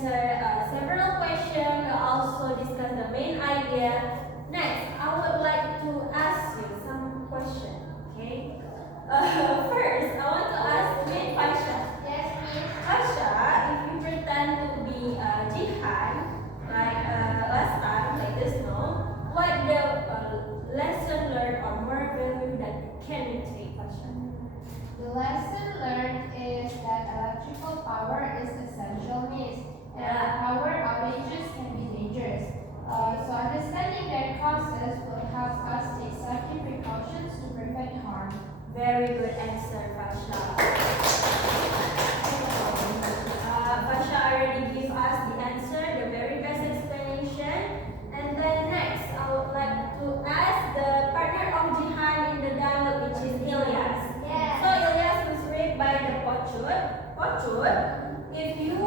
answer several questions. We'll also discuss the main idea. Next, I would like to ask you some questions. Okay. First, I want to ask me Fasha. Yes, miss. Fasha, if you pretend to be Jihan, like last time, like this, no? What the lesson learned or moral value that can you take, Fasha? The lesson learned is that electrical power is essential, miss. And Yeah. power outages can be dangerous. So understanding their causes will help us take safety precautions to prevent harm. Very good answer, Fasha. Fasha already gave us the answer, the very best explanation. And then next, I would like to ask the partner of Jihan in the dialogue, which is Ilyas. Yes. So Ilyas was raised by the Pochut. Pochut, if you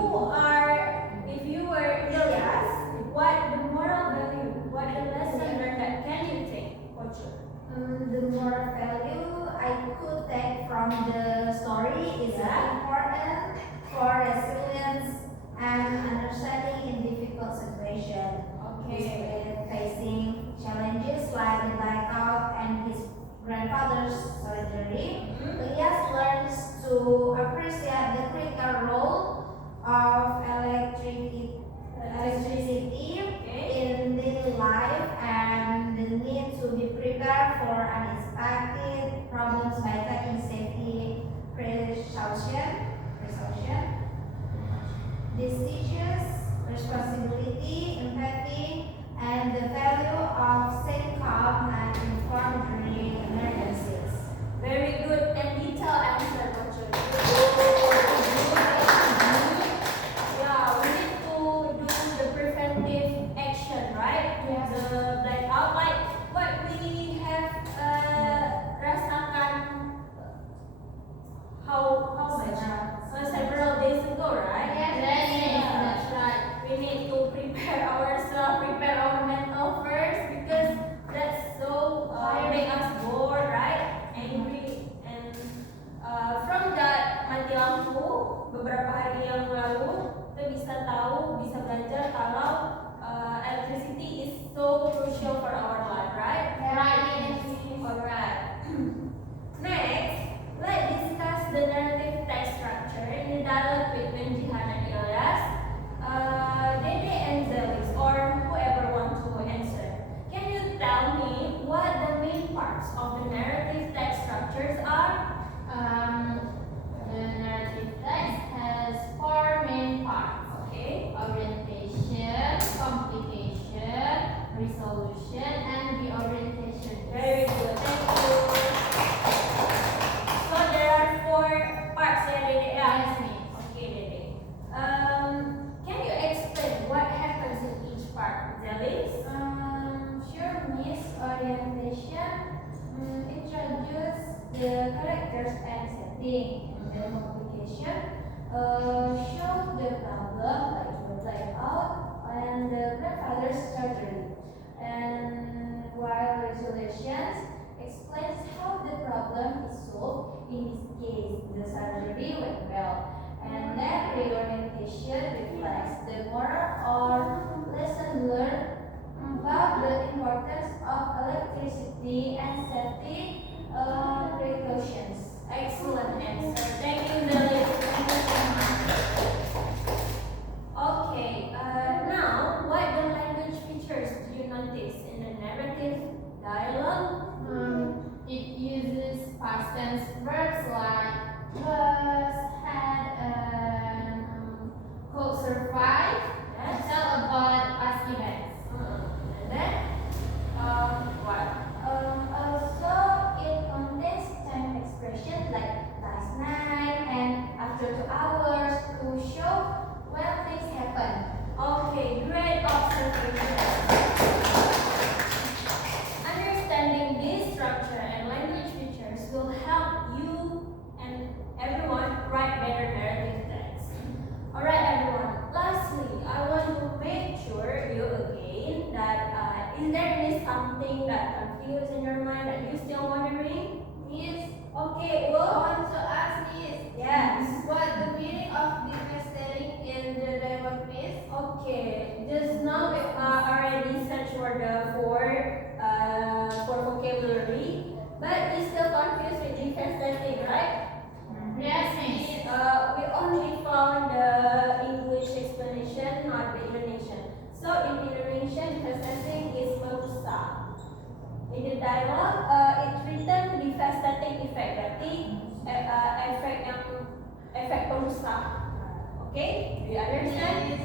were Ilyas, what the moral value, what the lesson learned that can you take, Pochut? The moral value I could take from the story is important for resilience and understanding in difficult situations. Okay. Facing challenges like the blackout and his grandfather's surgery, Elias learns to appreciate the critical role of electricity in daily life and the need to be prepared for unexpected problems by taking safety precaution. This teaches responsibility, empathy, and the value of staying calm and informed during emergencies. Very good and detailed answer, Coach. Yeah, we need to do the preventive action, right? Yes. The blackout, like what we have rasakan how much? Several days ago, right? Yes, That's right. We need to prepare ourselves, prepare our mental first because that's so make us bored, right? Angry and from that mati lampu beberapa hari yang lalu kita bisa tahu, bisa belajar kalau electricity is so crucial for our life, right? Right. Alright. Next, let's discuss the narrative text structure in the dialogue between Jihan and Ilyas. Dede and Zelis, or whoever wants to answer. Can you tell me what the main parts of the narrative text structures are? The narrative text has four main parts. Okay. Orientation, complication, resolution, and reorientation. Very good. Thank you. So there are four parts, yeah, Dede. Yes, miss. Okay, Dede. Can you explain what happens in each part, Zelis? Sure, Miss. Orientation introduce the characters and setting. The complication shows the problem like the blackout and the grandfather's surgery. And while resolutions explains how the problem is solved, in this case the surgery went well. And then reorientation reflects the moral or lesson learned about the importance of electricity and safety precautions. Excellent answer. Thank you, Zelis. Okay, now what the language features do you notice in the narrative dialogue? It uses past tense verbs like was, had, and could survive to Yes. tell about past events. And then, what? Also, it contains time expressions like last night and after 2 hours to show when things happen. Okay, great observation. Understanding this structure and language features will help you and everyone write better narrative text. Alright, everyone. Lastly, I want to make sure you again that is there any something that confused in your mind that you still wondering? Miss, Okay, I well, want to ask Miss, yes. what the meaning of devastating in the dialogue, Miss? viral, it return devastating effect. Berarti efek yang efek perusak. Okay, do you understand?